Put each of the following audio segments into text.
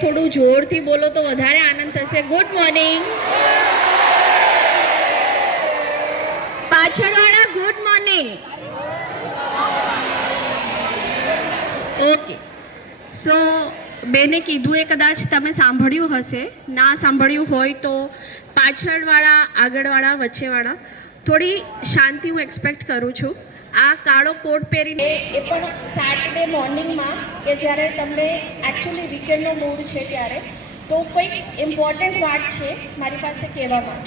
થોડું જોરથી બોલો તો વધારે આનંદ થશે. Good morning. પાછળવાળા ગુડ મોર્નિંગ. ઓકે, સો બેને કીધું એ કદાચ તમે સાંભળ્યું હશે, ના સાંભળ્યું હોય તો પાછળવાળા, આગળવાળા, વચ્ચેવાળા થોડી શાંતિ હું એક્સપેક્ટ કરું છું. આ કાળો કોટ પહેરીને એ પણ સેટરડે મોર્નિંગમાં કે જ્યારે તમને એકચ્યુઅલી વીકેન્ડનો મૂડ છે ત્યારે, તો કોઈક ઇમ્પોર્ટન્ટ વાત છે મારી પાસે કહેવામાં,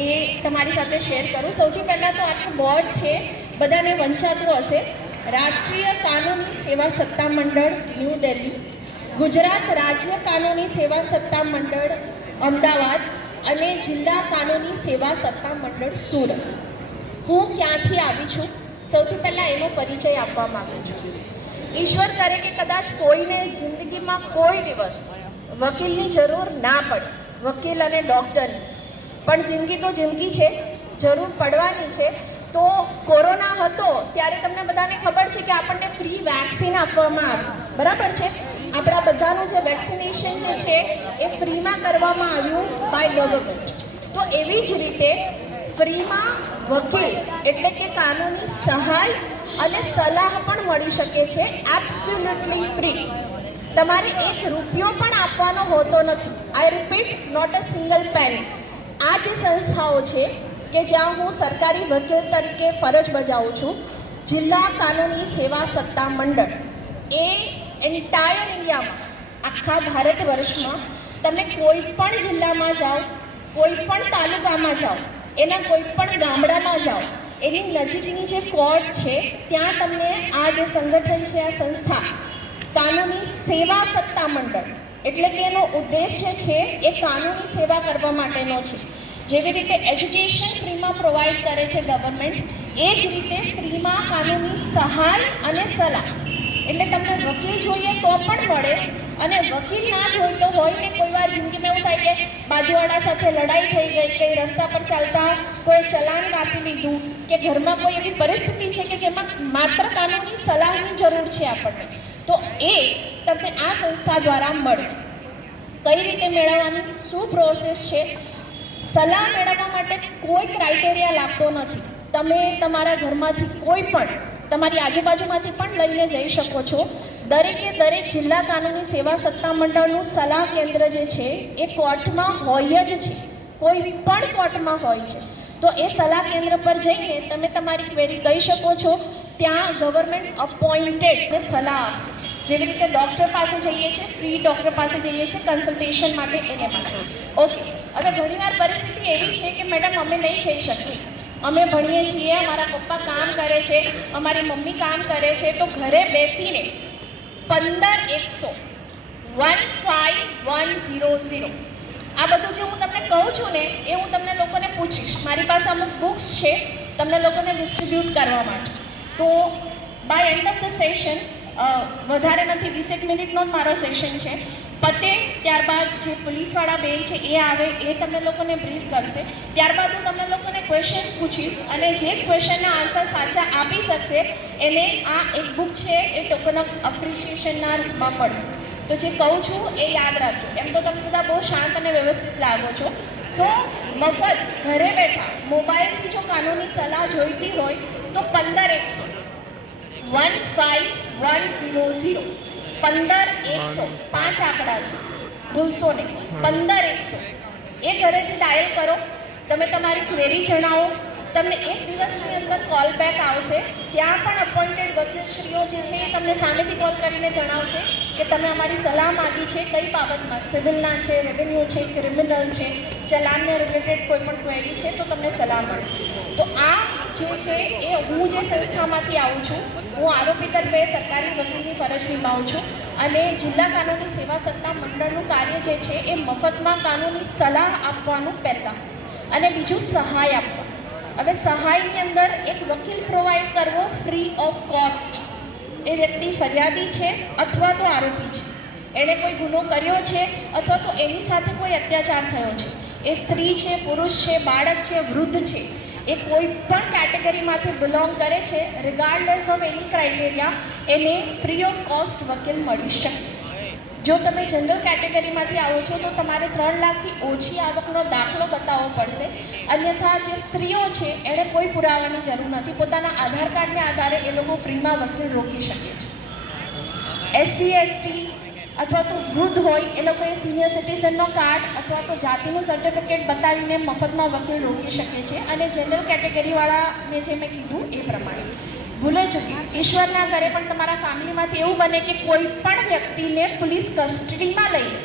એ તમારી સાથે શેર કરું. સૌથી પહેલાં તો આખું બોર્ડ છે, બધાને વંચાતું હશે. રાષ્ટ્રીય કાનૂની સેવા સત્તા મંડળ ન્યૂ દિલ્હી, ગુજરાત રાજ્ય કાનૂની સેવા સત્તા મંડળ અમદાવાદ અને જિલ્લા કાનૂની સેવા સત્તા મંડળ સુરત. હું ક્યાંથી આવી છું, સૌથી પહેલાં એનો પરિચય આપવા માગું છું. ઈશ્વર કરે કે કદાચ કોઈને જિંદગીમાં કોઈ દિવસ વકીલની જરૂર ના પડે, વકીલ અને ડૉક્ટરની, પણ જિંદગી તો જિંદગી છે, જરૂર પડવાની છે. તો કોરોના હતો ત્યારે તમને બધાને ખબર છે કે આપણને ફ્રી વેક્સિન આપવામાં આવી, બરાબર છે? આપણા બધાનું જે વેક્સિનેશન જે છે એ ફ્રીમાં કરવામાં આવ્યું બાય ગવર્મેન્ટ. તો એવી જ રીતે ફ્રીમાં વકીલ એટલે કે કાનૂની સહાય અને સલાહ પણ મળી શકે છે, એબ્સોલ્યુટલી ફ્રી. તમારે એક રૂપિયો પણ આપવાનો હોતો નથી. આઈ repeat, not a single penny. આ જે સંસ્થાઓ છે કે જ્યાં હું સરકારી વકીલ તરીકે ફરજ બજાવું છું, જિલ્લા કાનૂની સેવા સત્તા મંડળ, એ એન્ટાયર ઇન્ડિયામાં, આખા ભારત વર્ષમાં તમે કોઈ પણ જિલ્લામાં જાઓ, કોઈ પણ તાલુકામાં જાઓ, એના કોઈ પણ ગામડામાં જાઓ, એની નજીકની જે કોર્ટ છે ત્યાં તમને આ જે સંગઠન છે, આ સંસ્થા કાનૂની સેવા સત્તા મંડળ, એટલે કે એનો ઉદ્દેશ્ય છે એ કાનૂની સેવા કરવા માટેનો છે. જેવી રીતે એજ્યુકેશન ફ્રીમાં પ્રોવાઈડ કરે છે ગવર્મેન્ટ, એ જ રીતે ફ્રીમાં કાનૂની સહાય અને સલાહ. એટલે તમને વકીલ જોઈએ તો પણ મળે, અને વકીલ ના જોઈતો હોય ને કોઈ વાર જિંદગીમાં એવું થાય કે બાજુવાળા સાથે લડાઈ થઈ ગઈ, કંઈ રસ્તા પર ચાલતા કોઈ ચલાન કાપી લીધું, કે ઘરમાં કોઈ એવી પરિસ્થિતિ છે કે જેમાં માત્ર કાનૂની સલાહની જરૂર છે આપણને, તો એ તમને આ સંસ્થા દ્વારા મળે. કઈ રીતે મેળવવાની, શું પ્રોસેસ છે? સલાહ મેળવવા માટે કોઈ ક્રાઇટેરિયા લાગતો નથી. તમે તમારા ઘરમાંથી કોઈ પણ, તમારી આજુબાજુમાંથી પણ લઈને જઈ શકો છો. દરેકે દરેક જિલ્લા કાનૂની સેવા સત્તા મંડળનું સલાહ કેન્દ્ર જે છે એ કોર્ટમાં હોય જ છે, કોઈ પણ કોર્ટમાં હોય છે. તો એ સલાહ કેન્દ્ર પર જઈને તમે તમારી ક્વેરી કહી શકો છો. ત્યાં ગવર્મેન્ટ અપોઇન્ટેડ સલાહ આપશે. જેવી રીતે ડૉક્ટર પાસે જઈએ છીએ, ફ્રી ડૉક્ટર પાસે જઈએ છીએ કન્સલ્ટેશન માટે, એને માટે. ઓકે, હવે ઘણીવાર પરિસ્થિતિ એવી છે કે મેડમ અમે નહીં જઈ શકીએ, અમે ભણીએ છીએ, અમારા પપ્પા કામ કરે છે, અમારી મમ્મી કામ કરે છે, તો ઘરે બેસીને 15100 15100 આ બધું જે હું તમને કહું છું ને, એ હું તમને લોકોને પૂછીશ. મારી પાસે અમુક બુક્સ છે તમને લોકોને ડિસ્ટ્રીબ્યુટ કરવા માટે. તો by end of the session, વધારે નથી, 20 મિનિટનો જ મારો સેશન છે, પતે ત્યારબાદ જે પોલીસવાળા બેન છે એ આવે, એ તમને લોકોને બ્રીફ કરશે. ત્યારબાદ હું તમને લોકોને ક્વેશ્ચન્સ પૂછીશ, અને જે ક્વેશ્ચનના આન્સર સાચા આપી શકશે એને આ એક બુક છે એ ટોકન ઓફ અપ્રિશિએશનના રૂપમાં મળશે. તો જે કહું છું એ યાદ રાખજો. એમ તો તમે બધા બહુ શાંત અને વ્યવસ્થિત લાગો છો. સો મફત ઘરે બેઠા મોબાઈલથી જો કાનૂની સલાહ જોઈતી હોય તો 15100 15100 15100 5 આંકડા છે, ભૂલશો નહીં. 15100 એ ઘરેથી ડાયલ કરો, તમે તમારી ક્વેરી જણાવો, તમને એક દિવસની અંદર કોલ બેક આવશે. ત્યાં પણ અપોઇન્ટેડ વકીલશ્રીઓ જે છે એ તમને સામેથી કોલ કરીને જણાવશે કે તમે અમારી સલાહ માગી છે કઈ બાબતમાં, સિવિલના છે, રેવન્યુ છે, ક્રિમિનલ છે, ચલાનને રિલેટેડ કોઈ પણ ક્વેરી છે, તો તમને સલાહ મળશે. તો આ જે છે એ હું જે સંસ્થામાંથી આવું છું, હું આરોપી તરફે સરકારી વકીલની ફરજ નિભાવું છું, અને જિલ્લા કાનૂની સેવા સત્તા મંડળનું કાર્ય જે છે એ મફતમાં કાનૂની સલાહ આપવાનું પહેલાં, અને બીજું સહાય આપવા. હવે સહાયની અંદર એક વકીલ પ્રોવાઈડ કરવો ફ્રી ઓફ કોસ્ટ. એ વ્યક્તિ ફરિયાદી છે અથવા તો આરોપી છે, એણે કોઈ ગુનો કર્યો છે અથવા તો એની સાથે કોઈ અત્યાચાર થયો છે, એ સ્ત્રી છે, પુરુષ છે, બાળક છે, વૃદ્ધ છે, એ કોઈ પણ કેટેગરીમાંથી બિલોંગ કરે છે, રિગાર્ડલેસ ઓફ એની ક્રાઇટેરિયા, એને ફ્રી ઓફ કોસ્ટ વકીલ મળી શકશે. જો તમે જનરલ કેટેગરીમાંથી આવો છો તો તમારે 3 લાખથી ઓછી આવકનો દાખલો બતાવવો પડશે. અન્યથા જે સ્ત્રીઓ છે એણે કોઈ પુરાવાની જરૂર નથી. પોતાના આધાર કાર્ડને આધારે એ લોકો ફ્રીમાં વકીલ રોકી શકે છે. SC ST અથવા તો વૃદ્ધ હોય એ લોકોએ સિનિયર સિટીઝનનો કાર્ડ અથવા તો જાતિનું સર્ટિફિકેટ બતાવીને મફતમાં વકીલ રોકી શકે છે. અને જનરલ કેટેગરીવાળાને જે મેં કીધું એ પ્રમાણે ભૂલે ચૂકી ઈશ્વર ના કરે પણ તમારા ફેમિલીમાંથી એવું બને કે કોઈ પણ વ્યક્તિને પોલીસ કસ્ટડીમાં લઈ લે,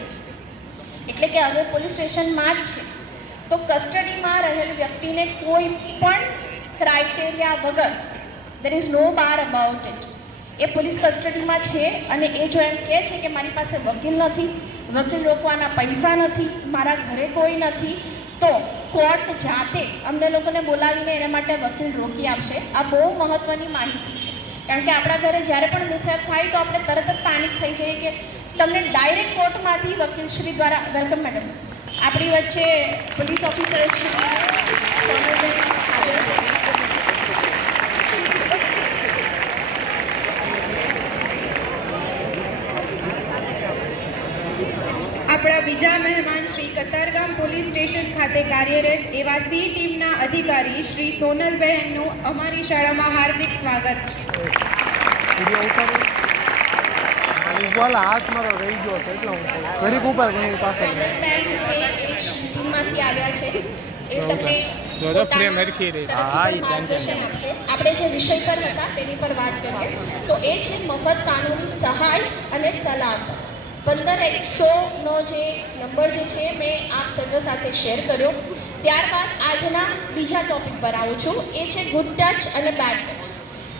એટલે કે હવે પોલીસ સ્ટેશનમાં જ છે તો કસ્ટડીમાં રહેલ વ્યક્તિને કોઈ પણ ક્રાઇટેરિયા વગર, દેર is no bar about it, A police કસ્ટડીમાં છે અને એ જો એમ કહે છે કે મારી પાસે વકીલ નથી, વકીલ રોકવાના પૈસા નથી, મારા ઘરે કોઈ નથી, તો કોર્ટ જાતે અમને લોકોને બોલાવીને એના માટે વકીલ રોકી આપશે. આ બહુ મહત્ત્વની માહિતી છે, કારણ કે આપણા ઘરે જ્યારે પણ મિસહેપ થાય તો આપણે તરત જ પેનિક થઈ જઈએ કે તમને ડાયરેક્ટ કોર્ટમાંથી વકીલશ્રી દ્વારા વેલકમ મેડમ. આપણી વચ્ચે પોલીસ ઓફિસર આપણા બીજા મહેમાન શ્રી કતારગામ પોલીસ સ્ટેશન ખાતે કાર્યરત એવા સી ટીમના અધિકારી શ્રી સોનલબહેનનું અમારી શાળામાં હાર્દિક સ્વાગત છે. ટીમમાંથી આવ્યા છે એ તમને માર્ગદર્શન આપશે. આપણે જે વિષય પર હતા તેની પર વાત કરીએ તો એ છે મફત કાનૂની સહાય અને સલાહ. 15100નો જે નંબર જે છે મેં આપ સર્વ સાથે શેર કર્યો. ત્યારબાદ આજના બીજા ટોપિક પર આવું છું, એ છે ગુડ ટચ અને બેડ ટચ.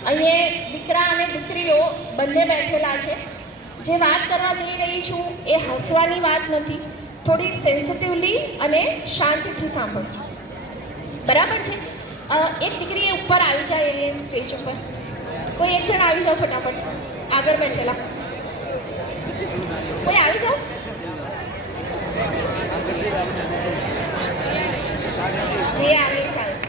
અહીંયા દીકરા અને દીકરીઓ બંને બેઠેલા છે. જે વાત કરવા જઈ રહી છું એ હસવાની વાત નથી, થોડી સેન્સિટિવલી અને શાંતિથી સાંભળજો, બરાબર છે? એક દીકરી ઉપર આવી જાય એ સ્ટેજ ઉપર, કોઈ એક જણ આવી જાઓ ફટાફટ, આગળ બેઠેલા કોઈ આવી જાઓ. જે આવે ચાલશે.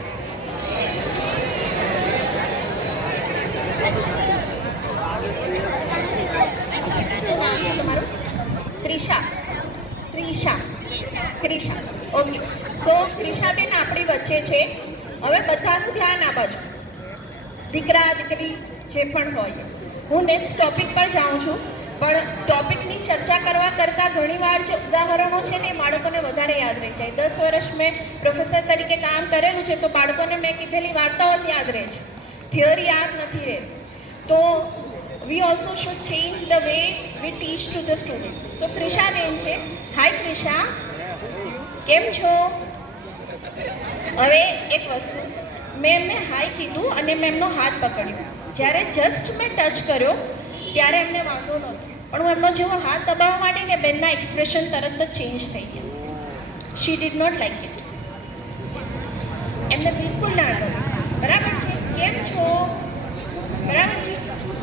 શું નામ છે તમારું? ક્રિશા. ઓકે. સો ક્રિશાબેન આપણી વચ્ચે છે. હવે બધાનું ધ્યાન આ બાજુ, દીકરા દીકરી જે પણ હોય. હું નેક્સ્ટ ટોપિક પર જાઉં છું, પણ ટોપિકની ચર્ચા કરવા કરતાં ઘણીવાર જે ઉદાહરણો છે ને એ બાળકોને વધારે યાદ રહી જાય. 10 વર્ષ મેં પ્રોફેસર તરીકે કામ કરેલું છે તો બાળકોને મેં કીધેલી વાર્તાઓ જ યાદ રહે છે, થિયરી યાદ નથી રહેતી. તો we also should change the way we teach to the student. So ક્રિશાબેન છે. હાય ક્રિશા, કેમ છો? હવે એક વસ્તુ, મેં એમને હાય કીધું અને મેં એમનો હાથ પકડ્યો. જ્યારે જસ્ટ મેં ટચ કર્યો ત્યારે એમને વાંધો નહોતો, પણ હું એમનો જેવો હાથ દબાવવા માંડી ને બેનના એક્સપ્રેશન તરત જ ચેન્જ થઈ ગયા. She did not like it. એમને બિલકુલ ના ગમ્યું. બરાબર છે? કેમ છો? બરાબર છે.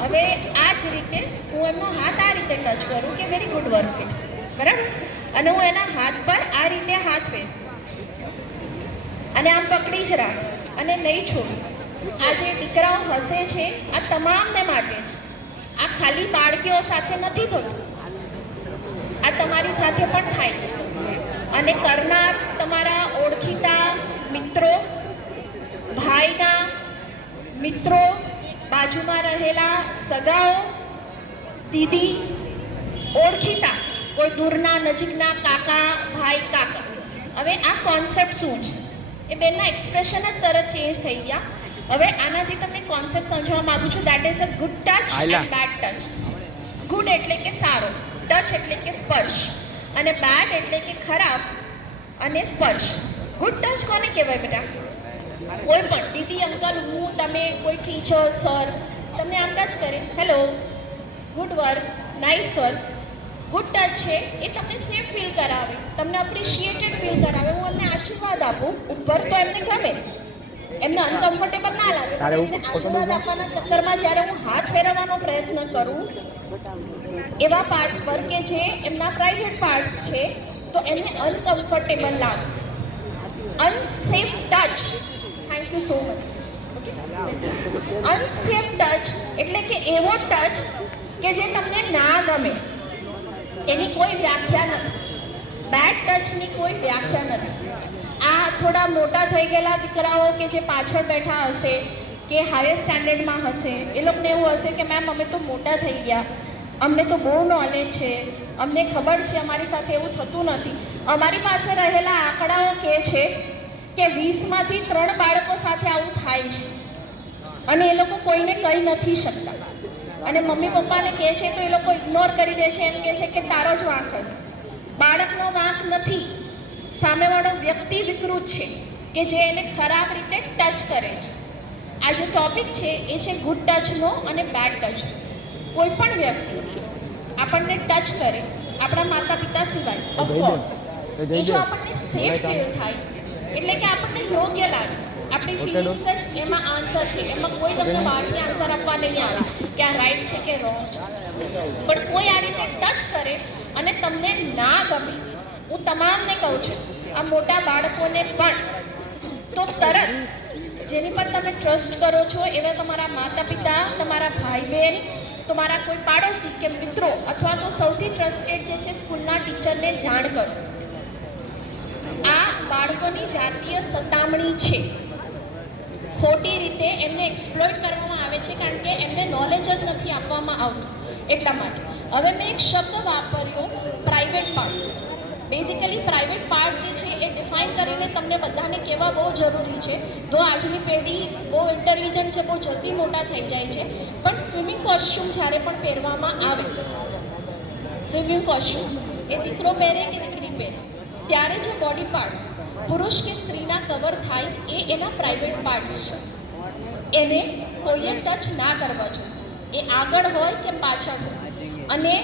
હવે આ જ રીતે હું એમનો હાથ આ રીતે ટચ કરું કે વેરી ગુડ વર્ક ઇટ, બરાબર, અને હું એના હાથ પર આ રીતે હાથ ફેર અને આમ પકડી જ રાખું અને નહીં છોડું. આ જે દીકરાઓ હસે છે આ તમામને માટે છે. આ ખાલી બાળકીઓ સાથે નથી થતું, આ તમારી સાથે પણ થાય છે. અને કરનાર તમારા ઓળખીતા મિત્રો, ભાઈના મિત્રો, બાજુમાં રહેલા સગાઓ, દીદી, ઓળખીતા કોઈ દૂરના નજીકના કાકા, ભાઈ, કાકા. હવે આ કોન્સેપ્ટ શું છે એ બેનના એક્સપ્રેશન જ તરત ચેન્જ થઈ ગયા. હવે આનાથી તમને કોન્સેપ્ટ સમજવા માંગુ છું. That is a good touch and bed touch. Good એટલે કે સારો, ટચ એટલે કે સ્પર્શ, અને બેડ એટલે કે ખરાબ અને સ્પર્શ. ગુડ ટચ કોને કહેવાય બેટા? કોઈ પણ દીદી, અંકલ, હું, તમે, કોઈ ટીચર, સર તમને આમ ટચ કરે, hello, good work, nice work. Good touch છે એ તમને સેફ ફીલ કરાવે, તમને અપ્રિશિએટેડ ફીલ કરાવે. હું એમને આશીર્વાદ આપું ઉપર તો એમને ગમે, એમને અનકમ્ફર્ટેબલ ના લાગે. આશીર્વાદ આપવાના ચક્કરમાં જ્યારે હું હાથ ફેરવવાનો પ્રયત્ન કરું એવા પાર્ટ્સ પર કે જે એમના પ્રાઇવેટ પાર્ટ્સ છે તો એમને અનકમ્ફર્ટેબલ લાગે. Unsafe touch. Thank you so much. Okay, unsafe touch એટલે કે એવો ટચ કે જે તમને ના ગમે. એની કોઈ વ્યાખ્યા નથી. બેડ ટચની કોઈ વ્યાખ્યા નથી. આ થોડા મોટા થઈ ગયેલા દીકરાઓ કે જે પાછળ બેઠા હશે કે હાયર સ્ટાન્ડર્ડમાં હશે, એ લોકોને એવું હશે કે મેમ અમે તો મોટા થઈ ગયા, અમને તો બહુ નોલેજ છે, અમને ખબર છે, અમારી સાથે એવું થતું નથી. અમારી પાસે રહેલા આંકડાઓ કહે છે કે 20માંથી 3 બાળકો સાથે આવું થાય છે અને એ લોકો કોઈને કહી નથી શકતા. અને મમ્મી પપ્પાને કહે છે તો એ લોકો ઇગ્નોર કરી દે છે, એમ કહે છે કે તારો જ વાંક હશે. બાળકનો વાંક નથી, સામેવાળો વ્યક્તિ વિકૃત છે કે જે એને ખરાબ રીતે ટચ કરે છે. આ જે ટોપિક છે એ છે ગુડ ટચનો અને બેડ ટચનો. કોઈ પણ વ્યક્તિ આપણને ટચ કરે, આપણા માતા પિતા સિવાય ઓફકોર્સ, એ જો આપણને સેફ ફીલ થાય એટલે કે આપણને યોગ્ય લાગે, આપણી ફિલિંગ્સ જ એમાં આન્સર છે. એમાં કોઈ તમને બહારથી આન્સર આપવા નહીં આવે કે આ રાઈટ છે કે રોંગ છે. પણ કોઈ આ રીતે ટચ કરે અને તમને ના ગમે, હું તમામને કહું છું, આ મોટા બાળકોને પણ, તો તરત જેની પર તમે ટ્રસ્ટ કરો છો એવા તમારા માતા પિતા, તમારા ભાઈ બહેન, તમારા કોઈ પાડોશી કે મિત્રો અથવા તો સૌથી ટ્રસ્ટેડ જે છે સ્કૂલના ટીચરને જાણ કરો. આ બાળકોની જાતીય સતામણી છે. ખોટી રીતે એમને એક્સપ્લોઇટ કરવામાં આવે છે કારણ કે એમને નોલેજ જ નથી આપવામાં આવતું એટલા માટે. હવે મેં એક શબ્દ વાપર્યો, private parts. Basically private parts જે છે એ ડિફાઇન કરીને તમને બધાને કહેવા બહુ જરૂરી છે. તો આજની પેઢી બહુ ઇન્ટેલિજન્ટ છે, બહુ જલ્દી મોટા થઈ જાય છે. પણ સ્વિમિંગ કોસ્ચ્યુમ જ્યારે પણ પહેરવામાં આવે, સ્વિમિંગ કોસ્ચ્યુમ એ દીકરો પહેરે કે દીકરી પહેરે, ત્યારે જે બોડી પાર્ટ્સ પુરુષ કે સ્ત્રીના કવર થાય એ એના પ્રાઇવેટ પાર્ટ્સ છે. એને કોઈએ ટચ ના કરવા જોઈએ, એ આગળ હોય કે પાછળ હોય. અને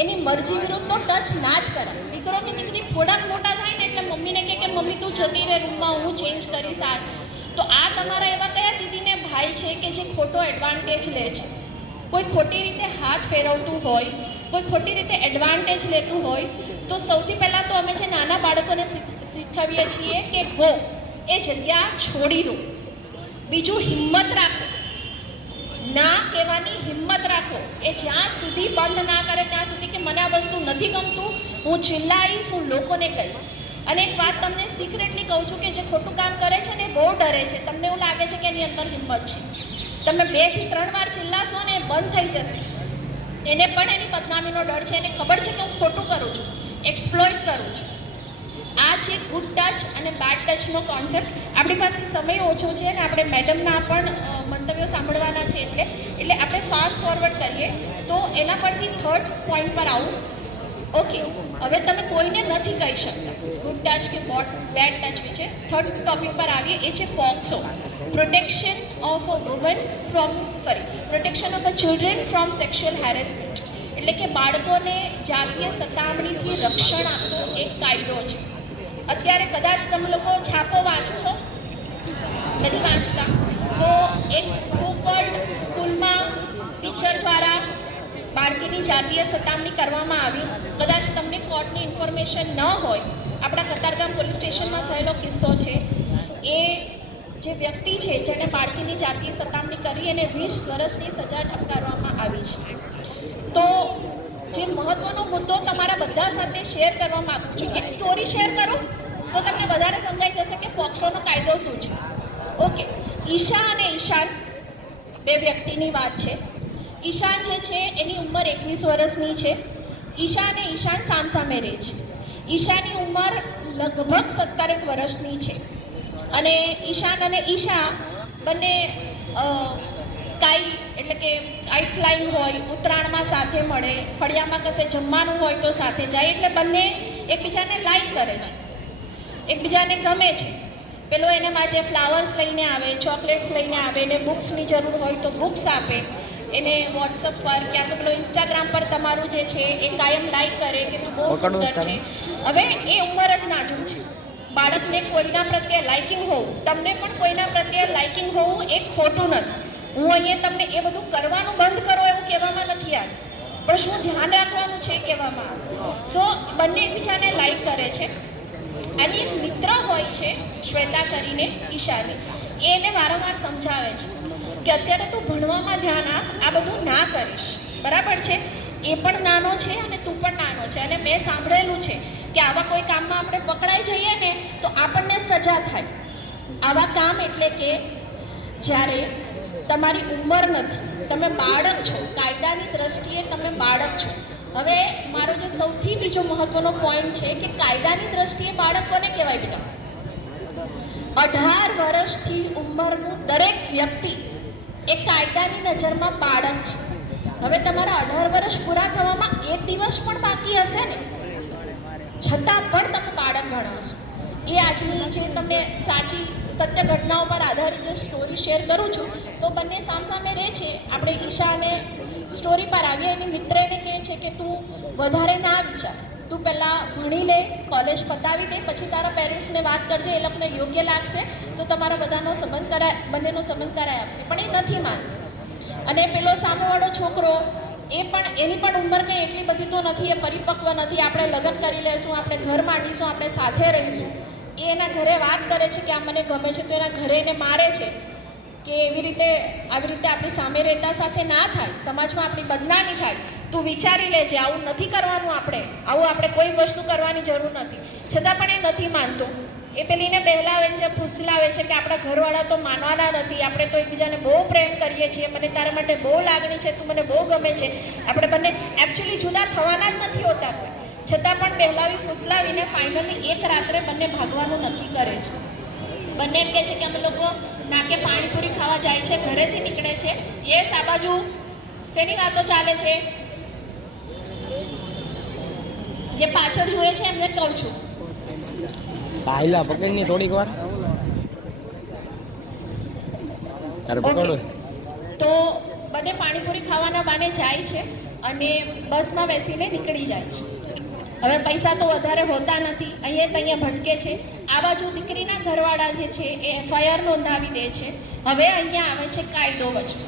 એની મરજી વિરુદ્ધ તો ટચ ના જ કરાય. દીકરો કે દીકરી થોડાક મોટા થાય ને એટલે મમ્મીને કહે કે મમ્મી તું જતી રહે રૂમમાં, હું ચેન્જ કરીશ. તો આ તમારા એવા કયા દીદીને ભાઈ છે કે જે ખોટો એડવાન્ટેજ લે છે? કોઈ ખોટી રીતે હાથ ફેરવતું હોય, કોઈ ખોટી રીતે એડવાન્ટેજ લેતું હોય, તો સૌથી પહેલાં તો અમે જે નાના બાળકોને શીખવીએ છીએ કે હો એ જગ્યા છોડી દો. બીજું, હિંમત રાખો, ના કહેવાની હિંમત રાખો. એ જ્યાં સુધી બંધ ના કરે ત્યાં સુધી કે મને આ વસ્તુ નથી ગમતું, હું ચિલ્લાઈશ, હું લોકોને કહીશ. અને એક વાત તમને સિક્રેટલી કહું છું કે જે ખોટું કામ કરે છે ને બહુ ડરે છે. તમને એવું લાગે છે કે એની અંદર હિંમત છે. તમે 2 થી 3 વાર ચિલ્લાશો ને એ બંધ થઈ જશે. એને પણ એની બદનામીનો ડર છે, એને ખબર છે કે હું ખોટું કરું છું, એક્સપ્લોઇટ કરું છું. આ છે ગુડ ટચ અને બેડ ટચનો કોન્સેપ્ટ. આપણી પાસે સમય ઓછો છે અને આપણે મેડમના પણ મંતવ્યો સાંભળવાના છે, એટલે આપણે ફાસ્ટ ફોરવર્ડ કરીએ. તો એના પરથી 3rd પોઈન્ટ પર આવું. ઓકે, હવે તમે કોઈને નથી કહી શકતા ગુડ ટચ કે બેડ ટચ વિશે. 3rd ટોપિક પર આવીએ, એ છે POCSO, protection of a woman from protection of a children from sexual harassment. એટલે કે બાળકોને જાતીય સતામણીથી રક્ષણ આપતો એક કાયદો છે. અત્યારે કદાચ તમે લોકો છાપો વાંચો છો, નથી વાંચતા, તો એક સોકલ્ડ સ્કૂલમાં ટીચર દ્વારા બાળકીની જાતીય સતામણી કરવામાં આવી. કદાચ તમને કોર્ટની ઇન્ફોર્મેશન ન હોય, આપણા કતારગામ પોલીસ સ્ટેશનમાં થયેલો કિસ્સો છે. એ જે વ્યક્તિ છે જેણે બાળકીની જાતીય સતામણી કરી એને 20 વર્ષની સજા ઠપકારવામાં આવી છે. તો જે મહત્વનો મુદ્દો તમારા બધા સાથે શેર કરવા માગું છું, એક સ્ટોરી શેર કરું તો તમને વધારે સમજાઈ જશે કે પોક્સોનો કાયદો શું છે. ઓકે, ઈશા અને ઈશાન 2 વ્યક્તિની વાત છે. ઈશાન જે છે એની ઉંમર 21 વર્ષની છે. ઈશા અને ઈશાન સામસામે રહે છે. ઈશાની ઉંમર લગભગ 17 વર્ષની છે અને ઈશાન અને ઈશા બંને સ્કાય એટલે કે કાઇટ ફ્લાઇંગ હોય, ઉત્તરાયણમાં સાથે મળે, ફળિયામાં કશે જમવાનું હોય તો સાથે જાય, એટલે બંને એકબીજાને લાઈક કરે છે, એકબીજાને ગમે છે. પેલો એને માટે ફ્લાવર્સ લઈને આવે, ચોકલેટ્સ લઈને આવે, એને બુક્સની જરૂર હોય તો બુક્સ આપે, એને વોટ્સઅપ પર ક્યાં તો પેલો ઇન્સ્ટાગ્રામ પર તમારું જે છે એ કાયમ લાઈક કરે કે તું બહુ સુંદર છે. હવે એ ઉંમર જ નાજુક છે. બાળકને કોઈના પ્રત્યે લાઇકિંગ હોવું, તમને પણ કોઈના પ્રત્યે લાઇકિંગ હોવું એ ખોટું નથી. હું અહીંયા તમને એ બધું કરવાનું બંધ કરો એવું કહેવામાં નથી આવ્યું, પણ શું ધ્યાન રાખવાનું છે કહેવામાં આવ્યું. સો બંને એકબીજાને લાઈક કરે છે. અને એક મિત્ર હોય છે શ્વેતા કરીને, ઈશાની, એ એને વારંવાર સમજાવે છે કે અત્યારે તું ભણવામાં ધ્યાન આપ, આ બધું ના કરીશ, બરાબર છે. એ પણ નાનો છે અને તું પણ નાનો છે. અને મેં સાંભળેલું છે કે આવા કોઈ કામમાં આપણે પકડાઈ જઈએ ને તો આપણને સજા થાય. આવા કામ એટલે કે જ્યારે તમારી ઉંમર નથી, તમે બાળક છો, કાયદાની દ્રષ્ટિએ તમે બાળક છો. હવે મારો જે સૌથી બીજો મહત્વનો પોઈન્ટ છે કે કાયદાની દ્રષ્ટિએ બાળક કોને કહેવાય બેટા? 18 વર્ષથી ઉંમરનું દરેક વ્યક્તિ એ કાયદાની નજરમાં બાળક છે. હવે તમારા 18 વર્ષ પૂરા થવામાં એક દિવસ પણ બાકી હશે ને, છતાં પણ તમે બાળક ગણાશો. એ આજની જે તમને સાચી સત્ય ઘટનાઓ પર આધારિત જે સ્ટોરી શેર કરું છું, તો બંને સામસામે રહે છે. આપણે ઈશાને સ્ટોરી પર આવીએ, એની મિત્ર એને કહે છે કે તું વધારે ના વિચાર, તું પહેલાં ભણી લે, કોલેજ પતાવી દે, પછી તારા પેરેન્ટ્સને વાત કરજે, એ લોકોને યોગ્ય લાગશે તો તમારા બંનેનો સંબંધ કરાય આપશે. પણ એ નથી માનતી. અને પેલો સામેવાળો છોકરો, એ પણ એની પણ ઉંમર કંઈ એટલી બધી તો નથી, એ પરિપક્વ નથી. આપણે લગ્ન કરી લઈશું, આપણે ઘર માંડીશું, આપણે સાથે રહીશું. એ એના ઘરે વાત કરે છે કે આ મને ગમે છે, તો એના ઘરે એને મારે છે કે આવી રીતે આપણી સામે રહેતા સાથે ના થાય, સમાજમાં આપણી બદનામી થાય. તું વિચારી લેજે, આવું નથી કરવાનું, આપણે કોઈ વસ્તુ કરવાની જરૂર નથી. છતાં પણ એ નથી માનતો. એ પેલીને બહેલાવે છે, ફૂસલાવે છે કે આપણા ઘરવાળા તો માનવાના નથી, આપણે તો એકબીજાને બહુ પ્રેમ કરીએ છીએ, મને તારા માટે બહુ લાગણી છે, તું મને બહુ ગમે છે, આપણે બંને એકચ્યુઅલી જુદા થવાના જ નથી હોતા. છતાં પણ બહેલાવી ફૂસલાવીને ફાઇનલી એક રાત્રે બંને ભાગવાનું નક્કી કરે છે. બંને એમ કહે છે કે અમે લોકો નાકે પાણીપુરી ખાવા જાય છે, ઘરેથી નીકળે છે. આ બાજુ શેની વાતો ચાલે છે, જે પાછળ જુએ છે એમને કહું છું. પાયલા પકડની થોડીક વાર તારે પકડો. તો બંને પાણીપુરી ખાવાના બાને જાય છે અને બસમાં બેસીને નીકળી જાય છે. હવે પૈસા તો વધારે હોતા નથી, અહીંયા ભટકે છે. આ બાજુ દીકરીના ઘરવાળા જે છે એ FIR નોંધાવી દે છે. હવે અહીંયા આવે છે કાયદો વચ્ચે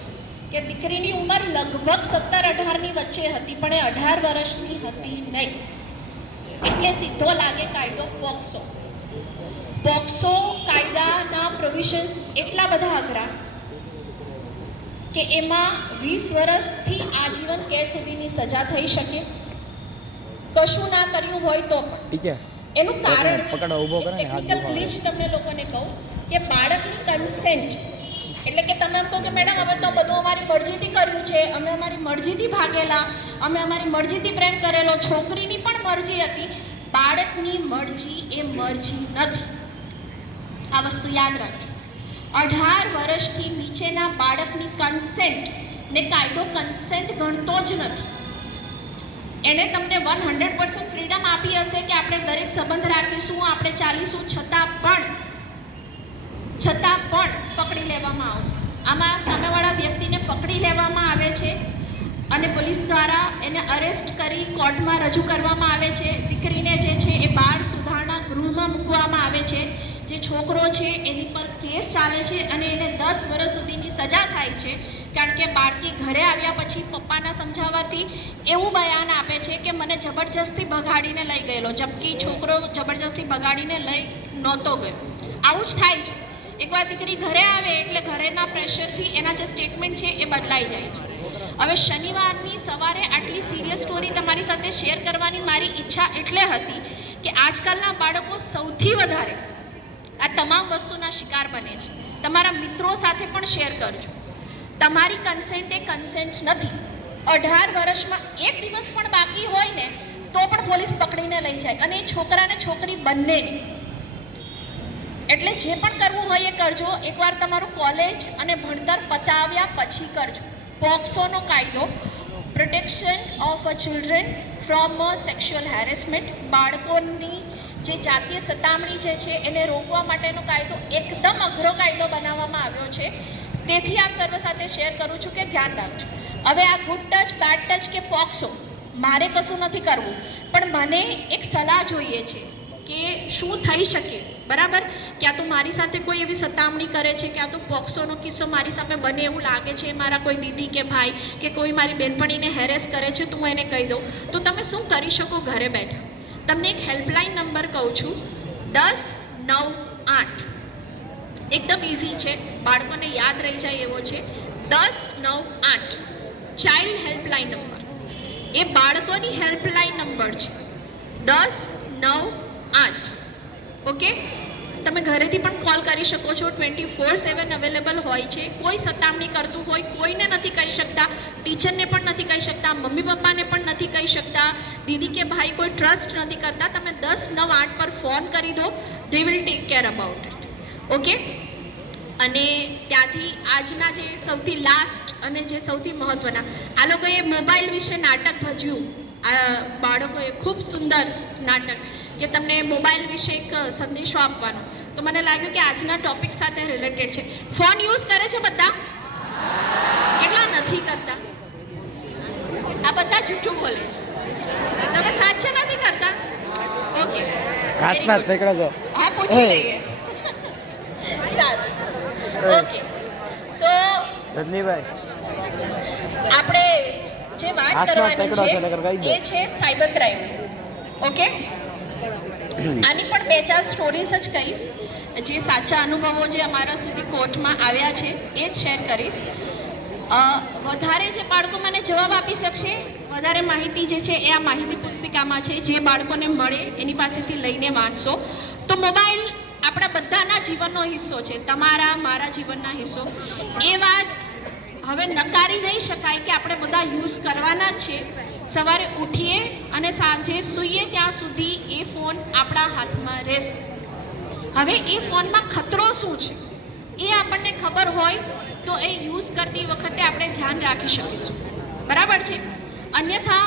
કે દીકરીની ઉંમર લગભગ 17-18ની વચ્ચે હતી, પણ એ 18 વર્ષની હતી નહીં. એટલે સીધો લાગે કાયદો પોક્સો કાયદાના પ્રોવિઝન્સ એટલા બધા અઘરા કે એમાં 20 વર્ષથી આજીવન કેદ સુધીની સજા થઈ શકે, કશું ના કર્યું હોય તો પણ. ઠીક છે. એનું કારણ પકડો, ઊભો કરે ને, હાથ ટેકનિકલ ગ્લિચ તમને લોકોને કહું કે બાળકની કન્સેન્ટ, એટલે કે તમે એમ કહો કે મેડમ અમે તો બધું અમારી મરજીથી કર્યું છે, અમે અમારી મરજીથી ભાગેલા, અમે અમારી મરજીથી પ્રેમ કરેલો. છોકરીની પણ મરજી હતી, બાળકની મરજી એ મરજી નથી. આ વસ્તુ યાદ રાખજો. 18 વર્ષથી નીચેના બાળકની કન્સેન્ટ ને કાયદો કન્સેન્ટ ગણતો જ નથી. એણે તમને 100% ફ્રીડમ આપી હશે કે આપણે દરેક સંબંધ રાખીશું, આપણે ચાલીશું, છતાં પણ પકડી લેવામાં આવશે. આમાં સામેવાળા વ્યક્તિને પકડી લેવામાં આવે છે અને પોલીસ દ્વારા એને અરેસ્ટ કરી કોર્ટમાં રજૂ કરવામાં આવે છે. દીકરીને જે છે એ બાળ સુધારણા ગૃહમાં મૂકવામાં આવે છે. જે છોકરો છે એની પર કેસ ચાલે છે અને એને 10 વર્ષ સુધીની સજા થાય છે. કારણ કે બાળકી ઘરે આવ્યા પછી પપ્પાના સમજાવવાથી એવું બયાન આપે છે કે મને જબરજસ્તી ભગાડીને લઈ ગયેલો, જબકી છોકરો જબરજસ્તી ભગાડીને લઈ નહોતો ગયો. આવું જ થાય છે. એકવાર દીકરી ઘરે આવે એટલે ઘરેના પ્રેશરથી એના જે સ્ટેટમેન્ટ છે એ બદલાઈ જાય છે. હવે શનિવારની સવારે આટલી સિરિયસ સ્ટોરી તમારી સાથે શેર કરવાની મારી ઈચ્છા એટલે હતી કે આજકાલના બાળકો સૌથી વધારે આ તમામ વસ્તુના શિકાર બને છે. તમારા મિત્રો સાથે પણ શેર કરજો. તમારી કન્સેન્ટ એ કન્સેન્ટ નથી. 18 વર્ષમાં એક દિવસ પણ બાકી હોય ને તો પણ પોલીસ પકડીને લઈ જાય, અને એ છોકરાને છોકરી બંનેને. એટલે જે પણ કરવું હોય એ કરજો. એકવાર તમારું કોલેજ અને ભણતર પચાવ્યા પછી કરજો. પોક્સોનો કાયદો, protection of children from sexual harassment, બાળકોની જે જાતીય સતામણી જે છે એને રોકવા માટેનો કાયદો એકદમ અઘરો કાયદો બનાવવામાં આવ્યો છે. તેથી આપ સર્વ સાથે શેર કરું છું કે ધ્યાન રાખજો. હવે આ ગુડ ટચ, બેડ ટચ કે પોક્સો મારે કશું નથી કરવું, પણ મને એક સલાહ જોઈએ છે કે શું થઈ શકે. બરાબર, ક્યાં તો મારી સાથે કોઈ એવી સતામણી કરે છે, ક્યાં તો પોક્સોનો કિસ્સો મારી સામે બને એવું લાગે છે, મારા કોઈ દીદી કે ભાઈ કે કોઈ મારી બહેનપણીને હેરેસ કરે છે, તો હું એને કહી દઉં. તો તમે શું કરી શકો ઘરે બેઠા? તમને એક હેલ્પલાઇન નંબર કહું છું, 1098. એકદમ ઇઝી છે, બાળકોને યાદ રહી જાય એવો છે. 1098 ચાઇલ્ડ હેલ્પલાઇન નંબર. એ બાળકોની હેલ્પલાઇન નંબર છે 1098. ઓકે, તમે ઘરેથી પણ કોલ કરી શકો છો. 24/7 અવેલેબલ હોય છે. કોઈ સતામણી કરતું હોય, કોઈને નથી કહી શકતા, ટીચરને પણ નથી કહી શકતા, મમ્મી પપ્પાને પણ નથી કહી શકતા, દીદી કે ભાઈ કોઈ ટ્રસ્ટ નથી કરતા, તમે 1098 પર ફોન કરી દો. They will take care about it. Okay, અને ત્યાંથી આજના જે સૌથી લાસ્ટ અને જે સૌથી મહત્ત્વના, આ લોકોએ મોબાઈલ વિશે નાટક ભજવ્યું. આ બાળકોએ ખૂબ સુંદર નાટક કે તમને મોબાઈલ વિશે એક સંદેશો આપવાનો. તો મને લાગ્યું કે આજના ટોપિક સાથે રિલેટેડ છે. ફોન યુઝ કરે છે બધા? કેટલા નથી કરતા? આ બધા જૂઠું બોલે છે. તમે સાચે નથી કરતા? ઓકે, હાથમાં જ પકડો છો. હા, પૂછી લઈએ. સારું. ઓકે, સો રજનીભાઈ, આપણે જે વાત કરવાની છે એ છે સાયબર ક્રાઇમ. ઓકે, આની પણ 2-4 સ્ટોરીઝ જ કહીશ. જે સાચા અનુભવો જે અમારા સુધી કોર્ટમાં આવ્યા છે એ જ શેર કરીશ. વધારે જે બાળકો મને જવાબ આપી શકશે, વધારે માહિતી જે છે એ આ માહિતી પુસ્તિકામાં છે. જે બાળકોને મળે એની પાસેથી લઈને વાંચશો. તો મોબાઈલ આપણા બધાના જીવનનો હિસ્સો છે, તમારા મારા જીવનના હિસ્સો. એ વાત હવે નકારી નહીં શકાય કે આપણે બધા યુઝ કરવાના જ છે. સવારે ઉઠીએ અને સાંજે સૂઈએ ત્યાં સુધી એ ફોન આપણા હાથમાં રહેશે. હવે એ ફોનમાં ખતરો શું છે એ આપણને ખબર હોય તો એ યુઝ કરતી વખતે આપણે ધ્યાન રાખી શકીશું. બરાબર છે? અન્યથા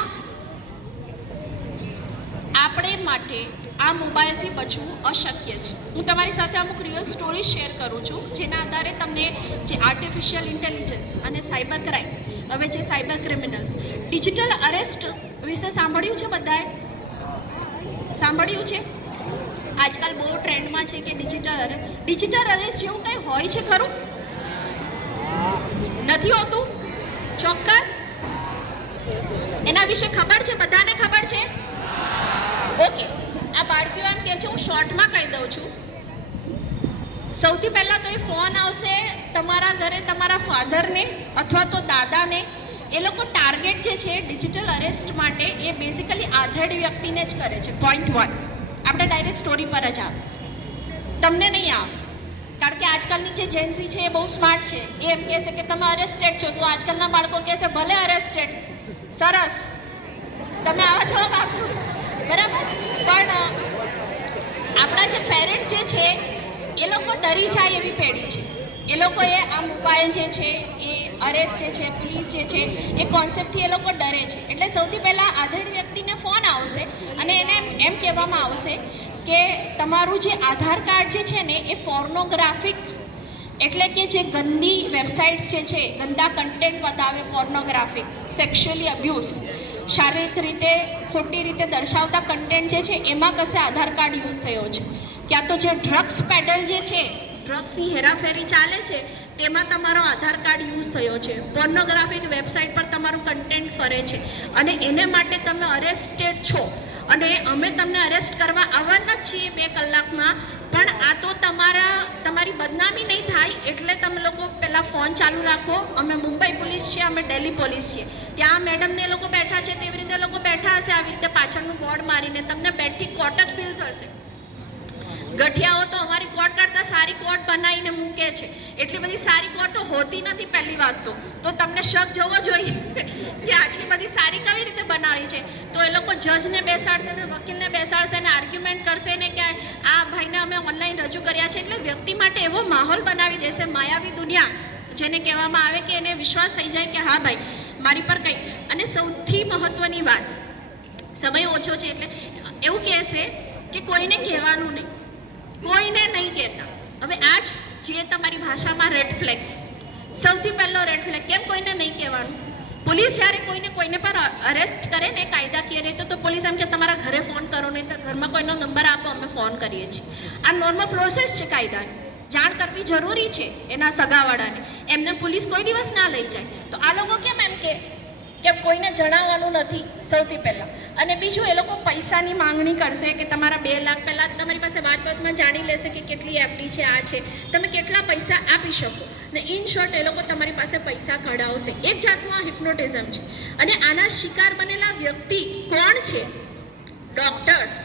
આપણે માટે આ મોબાઈલથી બચવું અશક્ય છે. હું તમારી સાથે અમુક રિયલ સ્ટોરી શેર કરું છું, જેના આધારે તમને જે આર્ટિફિશિયલ ઇન્ટેલિજન્સ અને સાયબર ક્રાઇમ, હવે જે સાયબર ક્રિમિનલ્સ, ડિજિટલ અરેસ્ટ વિશે સાંભળ્યું છે બધાએ? સાંભળ્યું છે? આજકાલ બહુ ટ્રેન્ડમાં છે કે ડિજિટલ અરેસ્ટ જેવું કંઈ હોય છે ખરું? નથી હોતું? ચોક્કસ એના વિશે ખબર છે? બધાને ખબર છે? ઓકે, આ બાળકીઓ એમ કહે છે, હું શોર્ટમાં કહી દઉં છું. સૌથી પહેલાં તો એ ફોન આવશે તમારા ઘરે, તમારા ફાધરને અથવા તો દાદાને. એ લોકો ટાર્ગેટ જે છે ડિજિટલ અરેસ્ટ માટે એ બેઝિકલી આધેડ વ્યક્તિને જ કરે છે. પોઈન્ટ 1. આપણે ડાયરેક્ટ સ્ટોરી પર જ આવે, તમને નહીં આવે. કારણ કે આજકાલની જે જેન્સી છે એ બહુ સ્માર્ટ છે. એ એમ કહેશે કે તમે અરેસ્ટેડ છો. તો આજકાલના બાળકો કહેશે ભલે અરેસ્ટેડ, સરસ, તમે આવા જવાબ આપશો, બરાબર? પણ આપણા જે પેરેન્ટ્સ જે છે એ લોકો ડરી જાય એવી પેઢી છે. એ લોકોએ આ મોબાઈલ જે છે એ અરેસ્ટ જે છે, પોલીસ જે છે એ કોન્સેપ્ટથી એ લોકો ડરે છે. એટલે સૌથી પહેલાં આધેડ વ્યક્તિને ફોન આવશે અને એને એમ કહેવામાં આવશે કે તમારું જે આધાર કાર્ડ જે છે ને એ પોર્નોગ્રાફિક, એટલે કે જે ગંદી વેબસાઇટ્સ જે છે, ગંદા કન્ટેન્ટ બતાવે, પોર્નોગ્રાફિક, સેક્સ્યુઅલી અબ્યુઝ, શારીરિક રીતે ખોટી રીતે દર્શાવતા કન્ટેન્ટ જે છે એમાં કશે આધાર કાર્ડ યુઝ થયો છે. ક્યાં તો જે ડ્રગ્સ પેડલ જે છે, ડ્રગ્સની હેરાફેરી ચાલે છે, તેમાં તમારો આધાર કાર્ડ યુઝ થયો છે. પોર્નોગ્રાફિક વેબસાઇટ પર તમારું કન્ટેન્ટ ફરે છે અને એને માટે તમે અરેસ્ટેડ છો. અને અમે તમને અરેસ્ટ કરવા આવવાના જ છીએ 2 કલાકમાં. પણ આ તો તમારી બદનામી નહીં થાય એટલે તમે લોકો પહેલાં ફોન ચાલુ રાખો. અમે મુંબઈ પોલીસ છીએ, અમે દિલ્હી પોલીસ છીએ. ત્યાં મેડમને એ લોકો બેઠા છે તેવી રીતે લોકો બેઠા હશે, આવી રીતે પાછળનું બોર્ડ મારીને. તમને બેઠી કોર્ટ જ ફીલ થશે. ગઠિયાઓ તો અમારી કોર્ટ કરતાં સારી કોર્ટ બનાવીને મૂકે છે. એટલી બધી સારી કોર્ટો હોતી નથી. પહેલી વાત તો તમને શક જવો જોઈએ કે આટલી બધી સારી કેવી રીતે બનાવી છે. તો એ લોકો જજને બેસાડશે ને વકીલને બેસાડશે ને આર્ગ્યુમેન્ટ કરશે ને કે આ ભાઈને અમે ઓનલાઈન રજૂ કર્યા છે. એટલે વ્યક્તિ માટે એવો માહોલ બનાવી દેશે, માયાવી દુનિયા જેને કહેવામાં આવે, કે એને વિશ્વાસ થઈ જાય કે હા ભાઈ મારી પર કંઈ. અને સૌથી મહત્ત્વની વાત, સમય ઓછો છે એટલે એવું કહેશે કે કોઈને કહેવાનું નહીં, કોઈને નહીં કહેતા. હવે આ જ જે તમારી ભાષામાં રેડ ફ્લેગ, સૌથી પહેલો રેડ ફ્લેગ, કેમ કોઈને નહીં કહેવાનું? પોલીસ જ્યારે કોઈને પર અરેસ્ટ કરે ને કાયદાકીય રીતે, તો પોલીસ એમ કે તમારા ઘરે ફોન કરો, નહીં તો ઘરમાં કોઈનો નંબર આપો, અમે ફોન કરીએ છીએ. આ નોર્મલ પ્રોસેસ છે કાયદાની. જાણ કરવી જરૂરી છે એના સગાવાળાને. એમને પોલીસ કોઈ દિવસ ના લઈ જાય. તો આ લોકો કેમ એમ કે કોઈને જણાવવાનું નથી સૌથી પહેલાં. અને બીજું, એ લોકો પૈસાની માંગણી કરશે કે તમારા 2 લાખ પહેલાં તમારી પાસે વાતમાં જાણી લેશે કે કેટલી એફડી છે, આ છે, તમે કેટલા પૈસા આપી શકો. ને ઇન શોર્ટ એ લોકો તમારી પાસે પૈસા કઢાવશે. એક જાતનું આ હિપ્નોટિઝમ છે. અને આના શિકાર બનેલા વ્યક્તિ કોણ છે? ડોક્ટર્સ,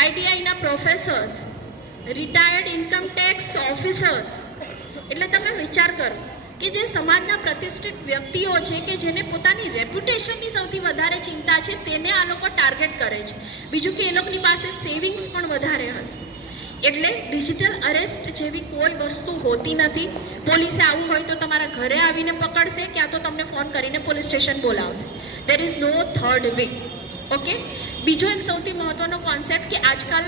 આઈટીઆઈના professors, retired income tax officers. એટલે તમે વિચાર કરો કે જે સમાજના પ્રતિષ્ઠિત વ્યક્તિઓ છે કે જેને પોતાની રેપ્યુટેશનની સૌથી વધારે ચિંતા છે, તેને આ લોકો ટાર્ગેટ કરે છે. બીજું કે એ લોકોની પાસે સેવિંગ્સ પણ વધારે હશે. એટલે ડિજિટલ અરેસ્ટ જેવી કોઈ વસ્તુ હોતી નથી. પોલીસે આવવું હોય તો તમારા ઘરે આવીને પકડશે, ક્યાં તો તમને ફોન કરીને પોલીસ સ્ટેશન બોલાવશે. There is no third way. Okay. બીજો એક સૌથી મહત્ત્વનો કોન્સેપ્ટ કે આજકાલ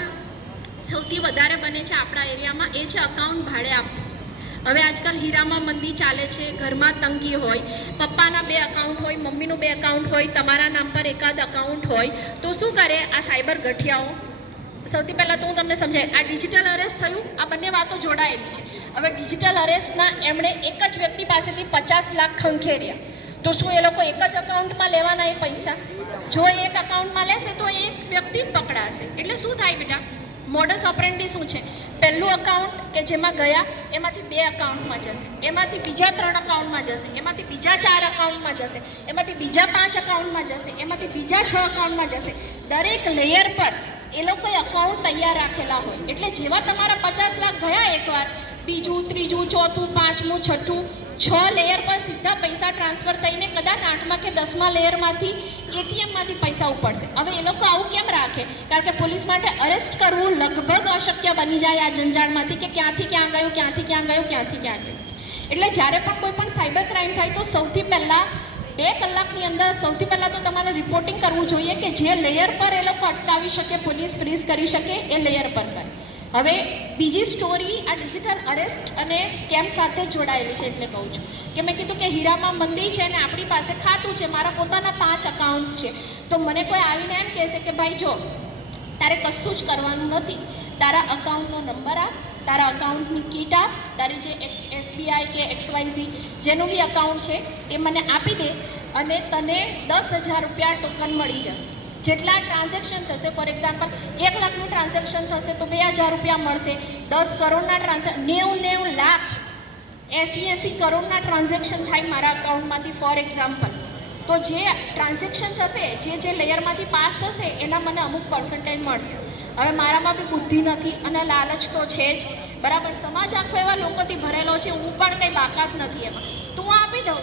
સૌથી વધારે બને છે આપણા એરિયામાં, એ છે અકાઉન્ટ ભાડે આપવું. હવે આજકાલ હીરામાં મંદી ચાલે છે, ઘરમાં તંગી હોય, પપ્પાના 2 અકાઉન્ટ હોય, મમ્મીનું 2 અકાઉન્ટ હોય, તમારા નામ પર એકાદ અકાઉન્ટ હોય, તો શું કરે આ સાયબર ગઠિયાઓ? સૌથી પહેલાં તો હું તમને સમજાય, આ ડિજિટલ અરેસ્ટ થયું, આ બંને વાતો જોડાયેલી છે. હવે ડિજિટલ અરેસ્ટના એમણે એક જ વ્યક્તિ પાસેથી 50 લાખ ખંખેર્યા, તો શું એ લોકો એક જ અકાઉન્ટમાં લેવાના એ પૈસા? જો એક અકાઉન્ટમાં લેશે તો એક વ્યક્તિ પકડાશે. એટલે શું થાય બેટા? મોડસ ઓપરેન્ડી શું છે? પહેલું અકાઉન્ટ કે જેમાં ગયા એમાંથી 2 અકાઉન્ટમાં જશે, એમાંથી બીજા 3 અકાઉન્ટમાં જશે, એમાંથી બીજા 4 અકાઉન્ટમાં જશે, એમાંથી બીજા 5 અકાઉન્ટમાં જશે, એમાંથી બીજા 6 અકાઉન્ટમાં જશે. દરેક લેયર પર એ લોકોએ અકાઉન્ટ તૈયાર રાખેલા હોય. એટલે જેવા તમારા 50 લાખ ગયા એકવાર, બીજું, ત્રીજું, ચોથું, પાંચમું, છઠ્ઠું, 6 લેયર પર સીધા પૈસા ટ્રાન્સફર થઈને કદાચ 8મા કે 10મા લેયરમાંથી એટીએમમાંથી પૈસા ઉપડશે. હવે એ લોકો આવું કેમ રાખે? કારણ કે પોલીસ માટે અરેસ્ટ કરવું લગભગ અશક્ય બની જાય આ જંજાળમાંથી, કે ક્યાંથી ક્યાં ગયું, ક્યાંથી ક્યાં ગયું, ક્યાંથી ક્યાં ગયું. એટલે જ્યારે પણ કોઈ પણ સાયબર ક્રાઇમ થાય તો સૌથી પહેલાં 2 કલાકની અંદર સૌથી પહેલાં તો તમારે રિપોર્ટિંગ કરવું જોઈએ કે જે લેયર પર એ લોકો અટકાવી શકે, પોલીસ ફ્રીઝ કરી શકે, એ લેયર પર કરે. હવે બીજી સ્ટોરી આ ડિજિટલ અરેસ્ટ અને સ્કેમ સાથે જોડાયેલી છે. એટલે કહું છું કે મેં કીધું કે હીરામાં મંદી છે અને આપણી પાસે ખાતું છે, મારા પોતાના 5 અકાઉન્ટ્સ છે, તો મને કોઈ આવીને એમ કહેશે કે ભાઈ જો તારે કશું જ કરવાનું નથી, તારા અકાઉન્ટનો નંબર આપ, તારા અકાઉન્ટની કીટ આપ, તારી જે એસબીઆઈ કે XYZ જેનું બી અકાઉન્ટ છે એ મને આપી દે અને તને 10,000 રૂપિયા ટોકન મળી જશે. જેટલા ટ્રાન્ઝેક્શન થશે, ફોર એક્ઝામ્પલ 1 લાખનું ટ્રાન્ઝેક્શન થશે તો 2,000 રૂપિયા મળશે. 10 કરોડના 90 લાખ 80 કરોડના ટ્રાન્ઝેક્શન થાય મારા અકાઉન્ટમાંથી ફોર એક્ઝામ્પલ, તો જે ટ્રાન્ઝેક્શન થશે, જે લેયરમાંથી પાસ થશે એના મને અમુક પર્સન્ટેજ મળશે. હવે મારામાં બી બુદ્ધિ નથી અને લાલચ તો છે જ, બરાબર. સમાજ આખો એવા લોકોથી ભરેલો છે, હું પણ કંઈ બાકાત નથી એમાં, તો હું આપી દઉં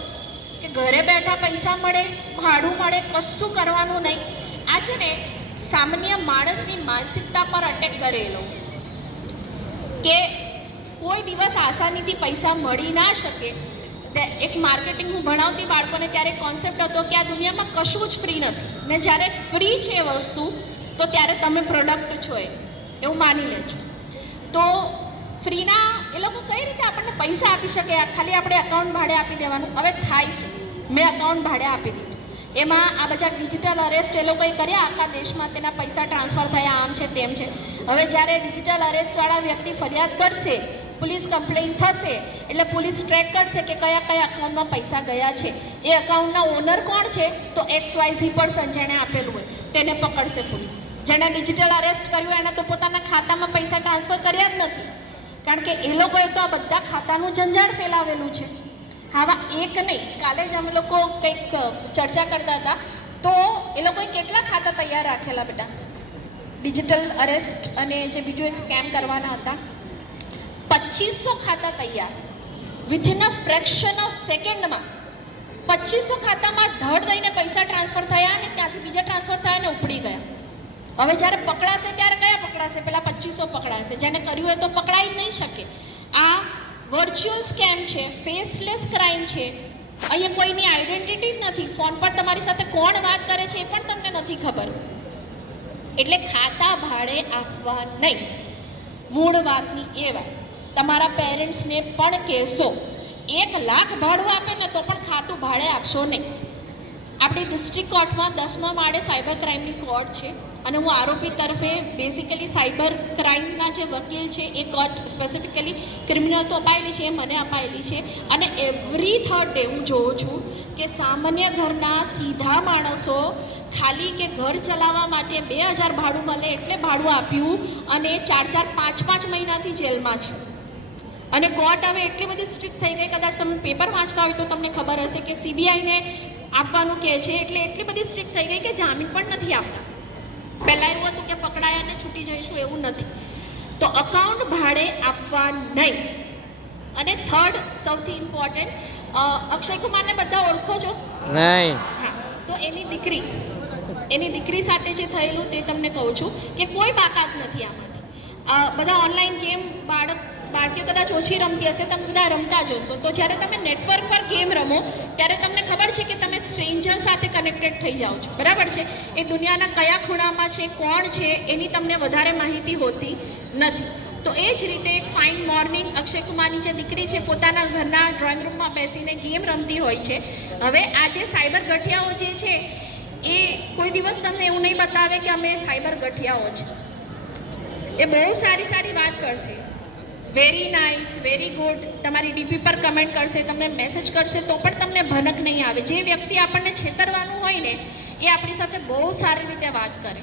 કે ઘરે બેઠા પૈસા મળે, ભાડું મળે, કશું કરવાનું નહીં. આ છે ને સામાન્ય માણસની માનસિકતા પર અટેક કરેલો કે કોઈ દિવસ આસાનીથી પૈસા મળી ના શકે. એક માર્કેટિંગ હું ભણાવતી બાળકોને ત્યારે કોન્સેપ્ટ હતો કે આ દુનિયામાં કશું જ ફ્રી નથી, ને જ્યારે ફ્રી છે એ વસ્તુ તો ત્યારે તમે પ્રોડક્ટ છો એવું માની લેજો. તો ફ્રીના એ લોકો કઈ રીતે આપણને પૈસા આપી શકે? ખાલી આપણે અકાઉન્ટ ભાડે આપી દેવાનું. હવે થાય શું? મેં અકાઉન્ટ ભાડે આપી દીધું, એમાં આ બધા ડિજિટલ અરેસ્ટ એ લોકોએ કર્યા આખા દેશમાં, તેના પૈસા ટ્રાન્સફર થયા, આમ છે તેમ છે. હવે જ્યારે ડિજિટલ અરેસ્ટવાળા વ્યક્તિ ફરિયાદ કરશે, પોલીસ કમ્પ્લેઇન થશે, એટલે પોલીસ ટ્રેક કરશે કે કયા કયા અકાઉન્ટમાં પૈસા ગયા છે. એ અકાઉન્ટના ઓનર કોણ છે? તો XYZ પર્સન જેણે આપેલું હોય તેને પકડશે પોલીસ. જેણે ડિજિટલ અરેસ્ટ કર્યું એને તો પોતાના ખાતામાં પૈસા ટ્રાન્સફર કર્યા જ નથી, કારણ કે એ લોકોએ તો આ બધા ખાતાનું જંજાળ ફેલાવેલું છે. આવા એક નહીં, કાલે જ અમે લોકો કંઈક ચર્ચા કરતા હતા તો એ લોકોએ કેટલા ખાતા તૈયાર રાખેલા બેટા ડિજિટલ અરેસ્ટ અને જે બીજું એક સ્કેમ કરવાના હતા? 2500 ખાતા તૈયાર વિથિન અ ફ્રેક્શન ઓફ સેકન્ડમાં. 2500 ખાતામાં ધડ દઈને પૈસા ટ્રાન્સફર થયા અને ત્યાંથી બીજા ટ્રાન્સફર થયા અને ઉપડી ગયા. હવે જ્યારે પકડાશે ત્યારે કયા પકડાશે? પેલા 2500 પકડાશે, જેને કર્યું હોય તો પકડાઈ જ નહીં શકે. આ વર્ચ્યુઅલ સ્કેમ છે, ફેસલેસ ક્રાઇમ છે. અહીંયા કોઈની આઈડેન્ટિટી જ નથી, ફોન પર તમારી સાથે કોણ વાત કરે છે એ પણ તમને નથી ખબર. એટલે ખાતા ભાડે આપવા નહીં. મૂળ વાતની એ વાત તમારા પેરેન્ટ્સને પણ કહેશો, 1 લાખ ભાડું આપે ને તો પણ ખાતું ભાડે આપશો નહીં. આપણી ડિસ્ટ્રિક્ટ કોર્ટમાં 10મા માળે સાયબર ક્રાઇમની કોર્ટ છે અને હું આરોપી તરફે બેઝિકલી સાયબર ક્રાઇમના જે વકીલ છે એ કોર્ટ સ્પેસિફિકલી ક્રિમિનલ તો અપાયેલી છે, એ મને અપાયેલી છે. અને એવરી થર્ડ ડે હું જોઉં છું કે સામાન્ય ઘરના સીધા માણસો ખાલી કે ઘર ચલાવવા માટે 2000 ભાડું મળે એટલે ભાડું આપ્યું અને 4-4, 5-5 મહિનાથી જેલમાં છે. અને કોર્ટ હવે એટલી બધી સ્ટ્રિક્ટ થઈ ગઈ, કદાચ તમે પેપર વાંચતા હોય તો તમને ખબર હશે કે CBIને આપવાનું કહે છે, એટલે એટલી બધી સ્ટ્રિક્ટ થઈ ગઈ કે જામીન પણ નથી આપતા. પહેલાં એવું હતું કે પકડાયા અને છૂટી જઈશું, એવું નથી. તો અકાઉન્ટ ભાડે આપવા નહીં. અને થર્ડ સૌથી ઇમ્પોર્ટન્ટ, અક્ષય કુમારને બધા ઓળખો છો? નહીં. હા, તો એની દીકરી સાથે જે થયેલું તે તમને કહું છું કે કોઈ બાકાત નથી આમાંથી. બધા ઓનલાઈન ગેમ બાળકીઓ કદાચ ઓછી રમતી હશે, તમે બધા રમતા જ હશો. તો જ્યારે તમે નેટવર્ક પર ગેમ રમો ત્યારે તમને ખબર છે કે તમે સ્ટ્રેન્જર સાથે કનેક્ટેડ થઈ જાઓ છો, બરાબર છે? એ દુનિયાના કયા ખૂણામાં છે, કોણ છે, એની તમને વધારે માહિતી હોતી નથી. તો એ જ રીતે એક ફાઇન મોર્નિંગ અક્ષય કુમારની જે દીકરી છે પોતાના ઘરના ડ્રોઈંગ રૂમમાં બેસીને ગેમ રમતી હોય છે. હવે આ જે સાયબર ગઠિયાઓ જે છે એ કોઈ દિવસ તમને એવું નહીં બતાવે કે અમે સાયબર ગઠિયાઓ છે. એ બહુ સારી વાત કરશે, વેરી નાઇસ, વેરી ગુડ, તમારી ડીપી પર કમેન્ટ કરશે, તમને મેસેજ કરશે, તો પણ તમને ભનક નહીં આવે. જે વ્યક્તિ આપણને છેતરવાનું હોય ને એ આપણી સાથે બહુ સારી રીતે વાત કરે,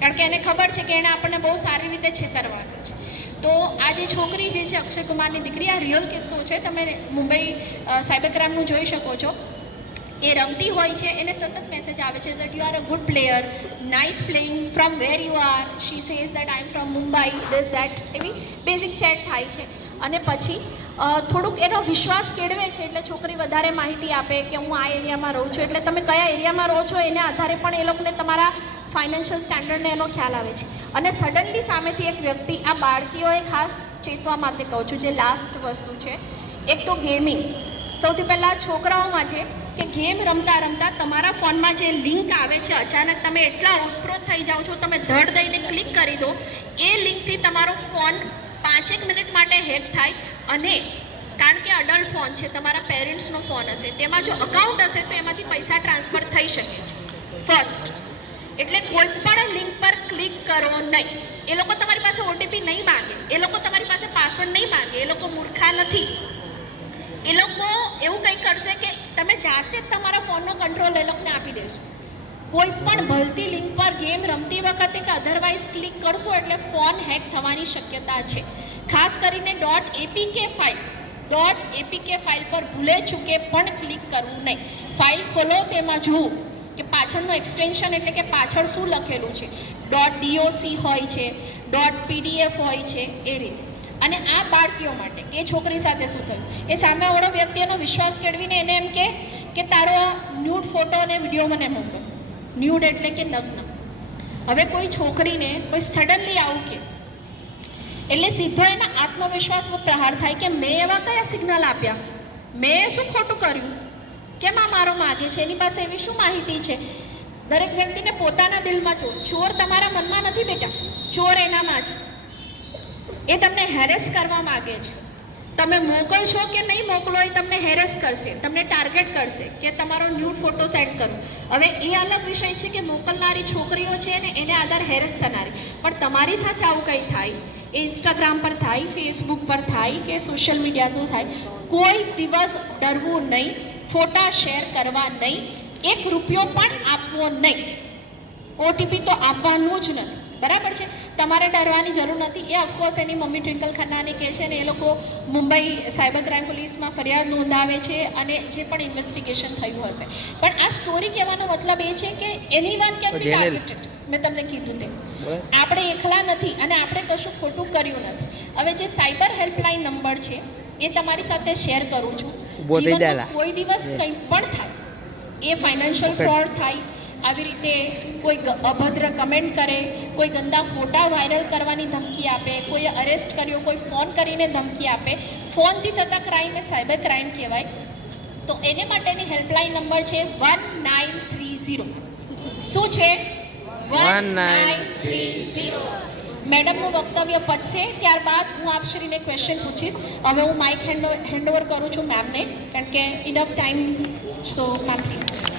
કારણ કે એને ખબર છે કે એણે આપણને બહુ સારી રીતે છેતરવાનું છે. તો આ જે છોકરી જે છે અક્ષય કુમારની દીકરી, આ રિયલ કિસ્સો છે. તમે મુંબઈ સાયબર ક્રાઇમનું જોઈ શકો છો. એ રમતી હોય છે, એને સતત મેસેજ આવે છે that you are a good player, nice playing, from where you are, she says that I am from Mumbai, this that, એવી બેઝિક ચેટ થાય છે. અને પછી થોડુંક એનો વિશ્વાસ કેળવે છે, એટલે છોકરી વધારે માહિતી આપે કે હું આ એરિયામાં રહું છું, એટલે તમે કયા એરિયામાં રહો છો એના આધારે પણ એ લોકોને તમારા ફાઇનાન્શિયલ સ્ટેન્ડર્ડને એનો ખ્યાલ આવે છે. અને સડનલી સામેથી એક વ્યક્તિ, આ બાળકીઓએ ખાસ ચેતવા માટે કહું છું, જે લાસ્ટ વસ્તુ છે, એક તો ગેમિંગ. સૌથી પહેલાં છોકરાઓ માટે કે ગેમ રમતા તમારા ફોનમાં જે લિંક આવે છે, અચાનક તમે એટલા ઓતપ્રોત થઈ જાઓ છો, તમે ધડ દઈને ક્લિક કરી દો, એ લિંકથી તમારો ફોન 5 મિનિટ માટે હેક થાય. અને કારણ કે અડલ્ટ ફોન છે, તમારા પેરેન્ટ્સનો ફોન હશે, તેમાં જો અકાઉન્ટ હશે તો એમાંથી પૈસા ટ્રાન્સફર થઈ શકે છે. ફર્સ્ટ, એટલે કોઈ પણ લિંક પર ક્લિક કરો નહીં. એ લોકો તમારી પાસે OTP નહીં માંગે, એ લોકો તમારી પાસે પાસવર્ડ નહીં માંગે, એ લોકો મૂર્ખા નથી. એ લોકો એવું કંઈ કરશે કે તમે જાતે જ તમારા ફોનનો કંટ્રોલ એ લોકોને આપી દેશો. કોઈ પણ ભલતી લિંક પર ગેમ રમતી વખતે કે અધરવાઇઝ ક્લિક કરશો એટલે ફોન હેક થવાની શક્યતા છે. ખાસ કરીને .apk ફાઇલ પર ભૂલે ચૂકે પણ ક્લિક કરવું નહીં. ફાઇલ ખોલો, તેમાં જુઓ કે પાછળનું એક્સટેન્શન એટલે કે પાછળ શું લખેલું છે. .doc હોય છે, .pdf હોય છે, એ રીતે. અને આ બાળકીઓ માટે કે છોકરી સાથે શું થયું, એ સામેવાળો વ્યક્તિનો વિશ્વાસ કેળવીને એને એમ કે તારો આ ન્યૂડ ફોટો અને વિડીયો મને મોકલો. ન્યૂડ એટલે કે નગ્ન. હવે કોઈ છોકરીને કોઈ સડનલી આવું કે એટલે સીધો એના આત્મવિશ્વાસ પર પ્રહાર થાય કે મેં એવા કયા સિગ્નલ આપ્યા, મેં શું ખોટું કર્યું, કેમ આ મારો માગે છે, એની પાસે એવી શું માહિતી છે. દરેક વ્યક્તિને પોતાના દિલમાં ચોર તમારા મનમાં નથી બેટા, ચોર એનામાં છે. એ તમને હેરેસ કરવા માગે છે. તમે મોકલશો કે નહીં મોકલો એ તમને હેરેસ કરશે, તમને ટાર્ગેટ કરશે કે તમારો ન્યૂડ ફોટો સેન્ડ કરો. હવે એ અલગ વિષય છે કે મોકલનારી છોકરીઓ છે ને એને આધાર હેરેસ થનારી. પણ તમારી સાથે આવું કંઈ થાય, એ ઇન્સ્ટાગ્રામ પર થાય, ફેસબુક પર થાય કે સોશિયલ મીડિયા તો થાય, કોઈ દિવસ ડરવું નહીં, ફોટા શેર કરવા નહીં, 1 રૂપિયો પણ આપવો નહીં. OTP તો આપવાનું જ નથી, બરાબર છે? તમારે ડરવાની જરૂર નથી. એ ઓફકોર્સ એની મમ્મી ટ્વિંકલ ખન્નાને કહે છે ને એ લોકો મુંબઈ સાયબર ક્રાઇમ પોલીસમાં ફરિયાદ નોંધાવે છે અને જે પણ ઇન્વેસ્ટિગેશન થયું હશે. પણ આ સ્ટોરી કહેવાનો મતલબ એ છે કે એનીવન કેન બી ટાર્ગેટેડ. મેં તમને કીધું તેમ આપણે એકલા નથી અને આપણે કશું ખોટું કર્યું નથી. હવે જે સાયબર હેલ્પલાઇન નંબર છે એ તમારી સાથે શેર કરું છું. જીવનમાં કોઈ દિવસ કંઈ પણ થાય, એ ફાઇનાન્શિયલ ફ્રોડ થાય, આવી રીતે કોઈ અભદ્ર કમેન્ટ કરે, કોઈ ગંદા ફોટા વાયરલ કરવાની ધમકી આપે, કોઈ અરેસ્ટ કર્યો, કોઈ ફોન કરીને ધમકી આપે, ફોનથી થતા ક્રાઇમ એ સાયબર ક્રાઇમ કહેવાય. તો એને માટેની હેલ્પલાઇન નંબર છે 1930. શું છે? 1930. મેડમનું વક્તવ્ય પતશે ત્યારબાદ હું આપશ્રીને ક્વેશ્ચન પૂછીશ. હવે હું માઇક હેન્ડઓવર કરું છું મેમને, કારણ કે enough time. So ma'am please.